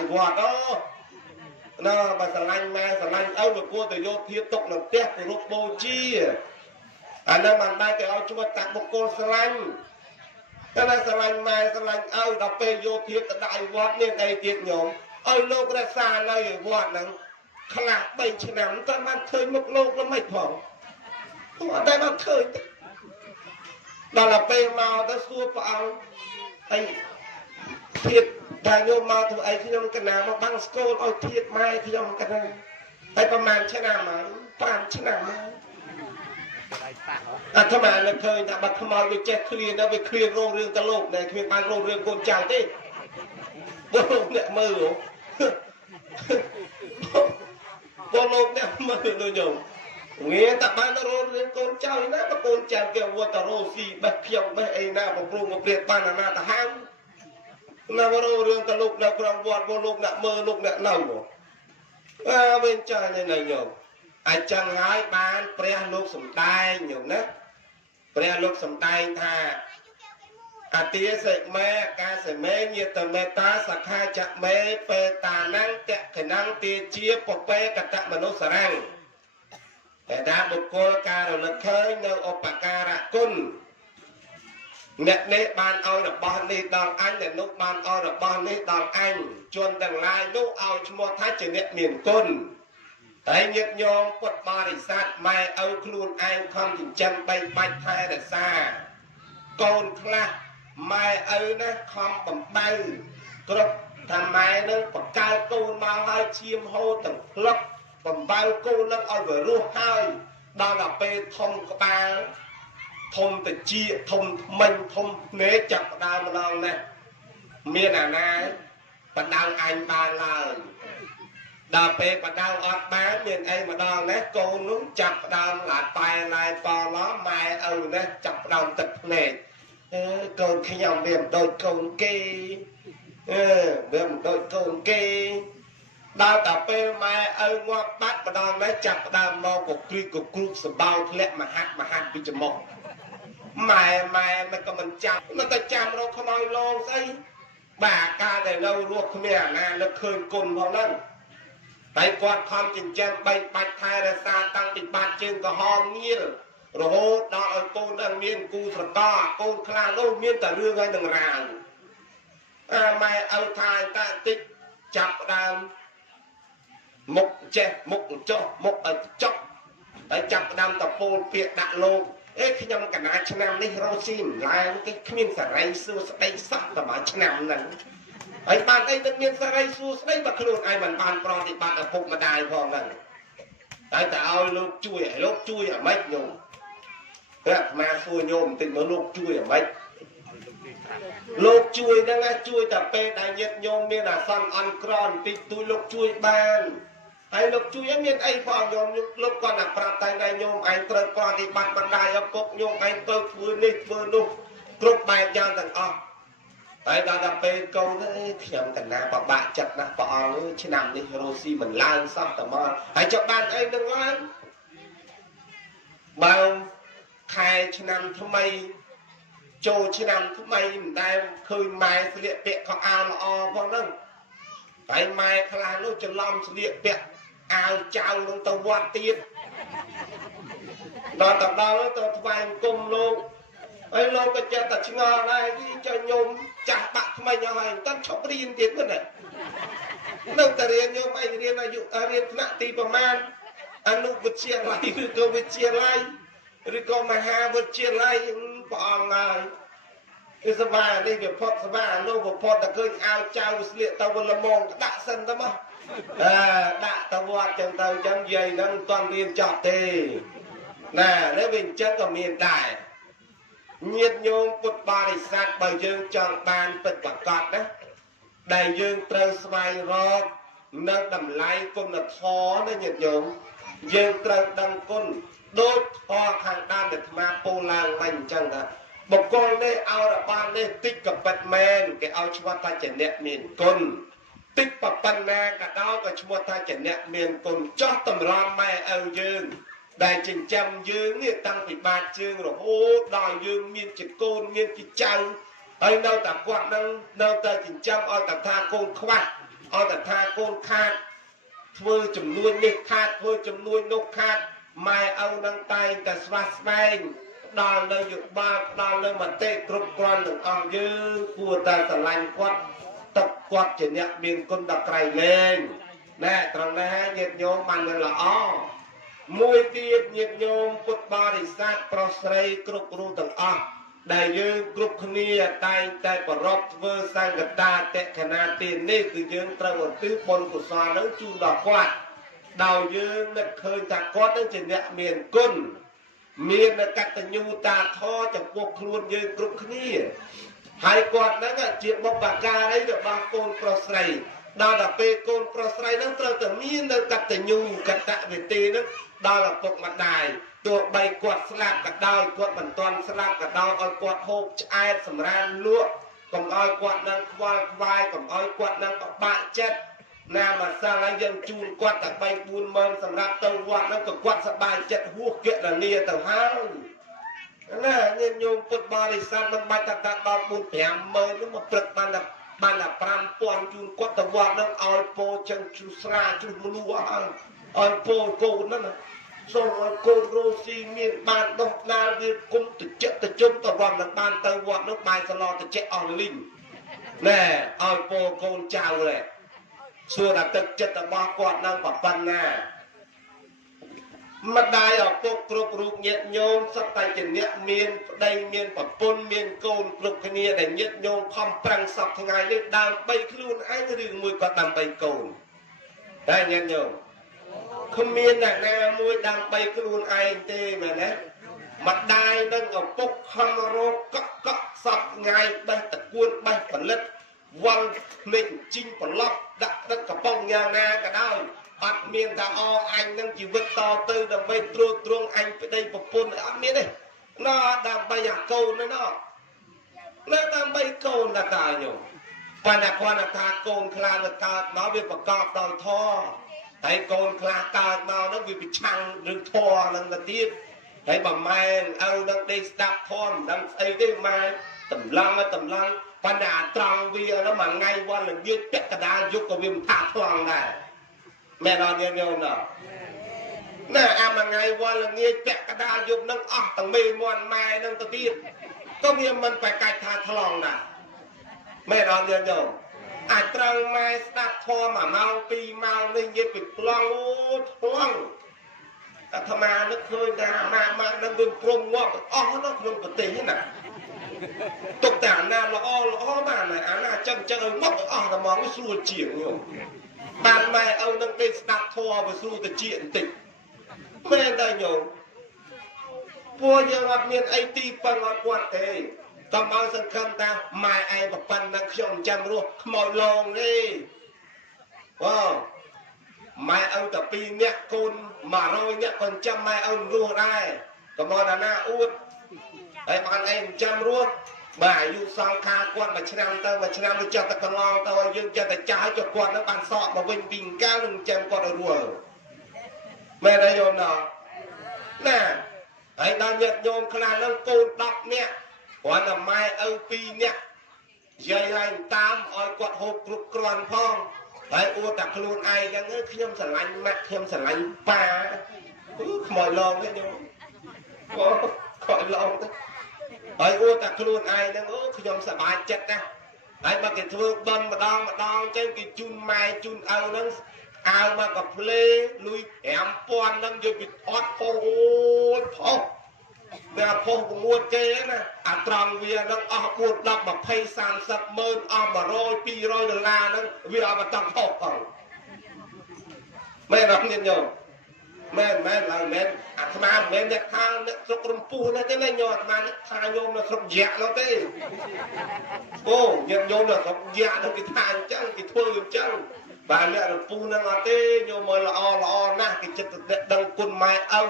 đại vọt đó nó mà sờ lanh mai sờ lanh âu được cô từ vô thiếp tục làm tép của lúc bô chi anh em bàn tay cái áo chúng ta tặng một cô sờ lanh cái này sờ lanh mai sờ lanh âu đọc về vô thiếp đại vọt nên đây tiệt nhóm ơi lô ra xa này vọt nè khạc bảy chỉ nằm ta mang khơi một lô nó mệt phỏng ở đây mang khơi đó là bê màu ta xua vào anh thiệt đại nhôm màu tụi ấy khi nhom cái nào mà băng scroll ôi thiệt mai khi nhom cái này aiประมาณเช่นnào mà toànเช่นnào màถ้ามาเนี่ยเคยนะบัดขโมยไปแจกเคลียร์นะไปเคลียร์โรงเรือนตลกเนี่ยเคลียร์บ้านโรงเรือนคนเจ้าที่บนโลกเนี่ยมือบนโลกเนี่ยมือเลยโยมเงี้ยแต่บ้านโรงเรือนคนเจ้านี่นะคนเจ้าเกี่ยววัวตะโรสีแบบเพียงแบบไอ้หน้าผมปรุงมาเปลี่ยนบ้านหน้าตะห้างนาโรงเรือนตลกเนี่ยกลางวันบนโลกเนี่ยมือโลกเนี่ยเน่าเป็นใจในโยมอาจารย์หายบ้านเปรี้ยลูกสมตายโยมนะเปรี้ยลูกสมตายท่าอาทิตย์เสกแม่การเสกแม่เงียตเมตาสักขาจะแม่เปตานังแกะขนังตีเจี๊ยบปกเปกัตมนุสรังแต่ดาบุกโกการเราเลิกเคยเนื้ออปการะกุลเนี่ยในบ้านเอาดับบอลนี่ดองอันเนี่ยนุกบ้านเอาดับบอลนี่ดองอันจนดังลายนุกเอาชมทัศน์จะเนี่ยเมียนกุลแต่เงียบยองปดบริษัทไม่เอาครูนไอคำถึงจำไปไปไทยแต่ซาโกนคลาไม่เอานะคำบ่มใบกรบทำไมนึกปากกาโกนมาให้เชียมโฮตั้งพลับบ่มใบโกนแล้วเอาไปรู้ให้ดาวไปทมกบาทมแต่จีทมมันทมเนื้อจับดาวมาลองนะเมียน่ะนายปะดาวอันบาลาดาวไปปะดาวอดบ้านเมียนไอมาดองนะโกนนู้จับดาวหลาไปลายปอล้อไม่เอานะจับดาวติดเน็ตโกนขยำเบี่ยมโดยโกนเกเบี่ยมโดยโกนเกดาวแต่เป็นไม่เอางวบัดมาดองนะจับดาวมองกบกรีกบกรุบสบายทะเลมาหัดพิจมกไม่มันก็มันจับมันก็จำเราขโมยลงสิบ่าการแต่เรารวบขมิ้นนะแล้วเคยกลนพอนั่นไปกวาดความจริงแจ่มไปปัดไทยแต่ซาตั้งติดบาดเชิงก็หอมเงี้ยโรดดาวโกนดังเมียนกูสก้าโกนคลาโลเมียนแต่เรื่องอะไรต่างๆไม่เอาทายตาติดจับดาวมกเจ็บมกโจมกจบไปจับดาวตะโพนเปียกดะโลขยำกันนะชนะนี่เราซิมลายมันก็ขมิ้นสไลซูสไลซักกับมาชนะนั้นไอ้บ้านไอ้ตะเมียนสไลซูสไลบักลูนไอ้มันบ้านปลอดที่บ้านพกมาได้พอนั่นแต่เอาลูกจุ้ยไม่โยมมาฟูโยมติดมาลูกจุ้ยไม่ลูกจุ้ยนั่นไงจุ้ยแต่เป็นได้เย็ดโยมเนี่ยนะซันอันกรอนติดตุยลูกจุ้ยบ้านไอ้ลูกจุ้ยเมียนไอ้ฟองโยมลูกก่อนปราบไตในโยมไอ้เติร์กรอนที่บ้านบันไดเอาปกโยมไอ้เติร์ฟื้นนี่ฟื้นลูกกรุ๊ปแบบยางต่างออกไอ้ดาวเป็นกองนี่เทียมกันนะปะบะจับนะปะอองชนะนี่โรซี่เหมือนล้านซับแต่มาไอ้จับบ้านไอ้หนึ่งล้านบางใครชนะทำไมโจชนะทำไมได้เคยไม้เสียเปะของอาละอพอนั่งไอ้ไม้คลาโนจะล้อมเสียเปะอาเจ้าลงตะวันตีนตอนตัดดาวแล้วตัวทวายกุมโลกไอ้โลกก็จะตัดชิงอะไรที่จะโยมจับปะทำไมยังไงตั้งชอบเรียนเด็กกันเลยนั่งแต่เรียนโยมไอ้เรียนอายุเรียนณตีประมาณอนุวิทยาลัยหรือก็วิทยาลัยหรือก็มหาวิทยาลัยปองไงคือสบายนี่เดี๋ยวพอสบายโลกพอตะเกียงเอาเจ้าเสียตะวันละมองด่าสันตะมั้งด่าตะวันจังเตยจังใหญ่นั่งตอนเรียนจอบเตะน่ะแล้วเป็นจังก็มีได้เงียบโยมปุตบริษัทใบยืนจังบานเป็นประกอบนะได้ยืนเตยสบายรอบนั่งดำไหลคนละท้อนะเงียบโยมยืนเตยดังก้นโดยท้อทางด้านเด็ดมาโปลางมันจังนะบอกกองได้เอาระบานได้ติ๊กกับปัดแมนแกเอาชวตาเจเนตเมียนก้นติ๊กปัดปันแนกระดาวกับชวตาเจเนตเมียนก้นจ้อตำรอนไม่เอายืนได้จึงจำยืนนี่ตั้งติบาจึงหรอโอ้ดอยยืนเมียนจิโกนเมียนจิจังไอ้เนาแต่กวาดนั่งเนาแต่จึงจำเอาแต่ท่าโกนควัก អត់តែថាកូនខាតធ្វើចំនួននេះខាតធ្វើចំនួននោះខាតម៉ែឪនឹងតែងតែស្វាស្វែងដល់នៅយោបល់ដល់នៅមតិគ្រប់គ្រាន់ទាំងអស់យើងគួរតែស្រឡាញ់គាត់ទឹកគាត់ជាអ្នកមានគុណដល់ក្រៃលែងណែត្រង់ណាញាតិញោមបាននឹងល្អមួយទៀតញាតិញោមពុទ្ធបរិស័ទប្រុសស្រីគ្រប់រូបទាំងអស់ដែលយើងគ្រប់គ្នាតែងតែប្ររពធ្វើសង្កតាតេខណាទាននេះគឺយើងត្រូវឧទ្ទិសបុណ្យកុសលនឹងជូនដល់គាត់ដោយយើងនឹកឃើញថាគាត់នឹងជាអ្នកមានគុណមានកតញ្ញូតាធម៌ចំពោះខ្លួនយើងគ្រប់គ្នាហើយគាត់នឹងជាបុព្វការីរបស់កូនប្រុសស្រីដល់តែពេលកូនប្រុសស្រីនឹងត្រូវតែមាននៅកតញ្ញូកតវេទីនឹងដល់ឪពុកម្ដាយទោះបីគាត់ស្លាប់ក៏ដោយគាត់មិនទាន់ស្លាប់ក៏ដោយឲ្យគាត់ហូបឆ្អែតសម្រានលក់កុំឲ្យគាត់នឹងខ្វល់ខ្វាយកុំឲ្យគាត់នឹងពិបាកចិត្តណាម្សិលហើយយើងជូនគាត់តែ3-4ម៉ឺនសម្រាប់ទៅវត្តនឹងក៏គាត់សប្បាយចិត្តហួសគណនាទៅហើយណាញាតិញោមពុទ្ធបរិស័ទមិនបាច់ថាដល់4-5ម៉ឺននោះមកព្រឹកបានតែ5000ជូនគាត់ទៅវត្តនឹងឲ្យពោចឹងជ្រុះស្រាជ្រុះមនុស្សឲ្យពោកូនហ្នឹងសូមឲ្យកូនរស់ស៊ីមានបានដោះដាលវាគុំតិចតិចទៅវត្តនឹងបានទៅវត្តនោះបាយសឡតិចអស់លីងណែឲ្យពោកូនចៅដែរសួរតែទឹកចិត្តរបស់គាត់នឹងប៉ុណ្ណាម្ដាយឪពុកគ្រប់រូបញាតិញោមសុទ្ធតែជាអ្នកមានប្តីមានប្រពន្ធមានកូនគ្រប់គ្នាដែលញាតិញោមខំប្រឹងសពថ្ងៃនេះដើម្បីខ្លួនឯងឬមួយក៏ដើម្បីកូនតែញាតិញោមគ្មានអ្នកណាមួយដើម្បីខ្លួនឯងទេមែនទេម្ដាយនិងឪពុកខំរកកក់សពថ្ងៃបេះតគួនបេះផលិតវល់ភ្លេចជីងប្រឡប់ដាក់ទឹកកំប៉ុងយ៉ាងណាក៏ដោយអត់មានតែអញនឹងជីវិតតទៅដើម្បីត្រួតត្រងអញប្តីប្រពន្ធអត់មានទេណាដើម្បីអាកូនណាណាដើម្បីកូនតាញោមប៉ុន្តែគាត់ថាកូនខ្លះទៅកើតមកវាប្រកបដោយធម៌ហើយកូនខ្លះកើតមកនោះវាប្រឆាំងរឿងធម៌នឹងទៅទៀតហើយបើម៉ែឪនឹងដេកស្ដាប់ធម៌មិនដឹងស្អីទេម៉ែតម្លឹងប៉ុន្តែអាត្រង់វានោះមួយថ្ងៃវល់ល្ងាចពាក់កណ្ដាលយប់ក៏វាមិនថាថ្លង់ដែរមែនអត់ញាតិញោមណាអាមួយថ្ងៃវល់ល្ងាចពាក់កណ្ដាលយប់នឹងអស់ទាំងមេមាន់ម៉ែនឹងទៅទៀតក៏វាមិនប្រកាច់ថាថ្លង់ដែរមែនអត់ញាតិញោមអាចត្រូវម៉ែស្ដាប់ធម៌1ម៉ោង2ម៉ោងនេះនិយាយពីថ្លង់អូថ្លង់អាត្មានឹកឃើញថាអាម៉ាក់នឹងវាព្រមងាប់អស់នោះក្នុងប្រទេសណាទុកតែអាណាល្អបានអាណាចឹងឲ្យងាប់អស់តែមកវាស្រួលជាងញោមបានម៉ែឪនឹងទេស្ដាប់ធម៌វាស្រួលតិចបន្តិចមែនតែញោមពួកយើងអត់មានអីទីពឹងអត់គាត់ទេកុំឲ្យសង្ឃឹមថាម៉ែឯងប្រពន្ធនឹងខ្ញុំចាំរស់ខ្មោចលងទេអូម៉ែឪតែ2នាក់កូន100នាក់ក៏ចាំម៉ែឪរស់ដែរកុំឲ្យអាណាអួតហើយបានឯងចាំរស់បាទអាយុសង្ខារគាត់មួយឆ្នាំទៅមួយឆ្នាំទៅចិត្តតែកន្លងទៅឲ្យយើងចិត្តតែចាស់ឲ្យគាត់នឹងបានសក់មកវិញពីកាលនឹងចាំគាត់ឲ្យរស់មែនទេញោមណាហើយដល់ញាតិញោមខ្លះនឹងកូន10នាក់គាត់តែម៉ែឪ2នាក់យាយហើយតាមឲ្យគាត់ហូបគ្រប់គ្រាន់ផងហើយអួតតែខ្លួនឯងចឹងខ្ញុំស្រឡាញ់ម៉ាក់ខ្ញុំស្រឡាញ់ប៉ាខ្មោចឡងទេញោមខ្មោចឡងទេហើយអួតតែខ្លួនឯងហ្នឹងអូខ្ញុំសប្បាយចិត្តណាស់ហើយបើគេធ្វើបន់ម្ដងចឹងគេជូនម៉ែជូនឪហ្នឹងអាវមកកាផ្លេលុយ5000ហ្នឹងយកពីអត់ផុសអូយផុសតែផុសប្រងួតគេណាអាត្រង់វាហ្នឹងអស់4 10 20 30ម៉ឺនអស់100 200ដុល្លារហ្នឹងវាអត់បន្តផុសផងមែនអត់ញាតិញោមមែនឡើយមែនអាត្មាមិនមែនអ្នកថាអ្នកស្រុករំពុះទេណាញោមអាត្មាអ្នកថាញោមនៅស្រុកយ៉ាក់នោះទេអូញាតិញោមនៅស្រុកយ៉ាក់នោះគេថាអញ្ចឹងគេធ្វើអញ្ចឹងបាទអ្នករំពុះហ្នឹងអត់ទេញោមមើលល្អណាស់គេចិត្តដឹងគុណម៉ែឪ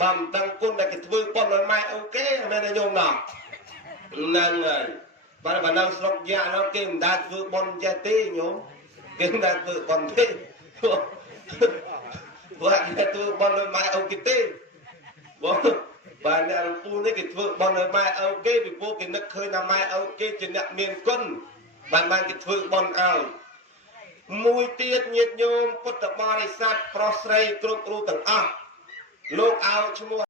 បើមិនដឹងគុណតែគេធ្វើប៉ុនឲ្យម៉ែអូគេមែនទេញោមណាហ្នឹងហើយបើនៅស្រុកយ៉ាក់នោះគេមិនដែលធ្វើប៉ុនចេះទេញោមគេមិនដែលធ្វើប៉ុនទេបាទគេធ្វើបន់ឲ្យម៉ែឪគេទេបាទអ្នករំពូនេះគេធ្វើបន់ឲ្យម៉ែឪគេពីព្រោះគេនឹកឃើញថាម៉ែឪគេជាអ្នកមានគុណបានគេធ្វើបន់ឲ្យ មួយទៀតញាតិញោមពុទ្ធបរិស័ទប្រុសស្រីគ្រប់រូបទាំងអស់លោកឲ្យឈ្មោះ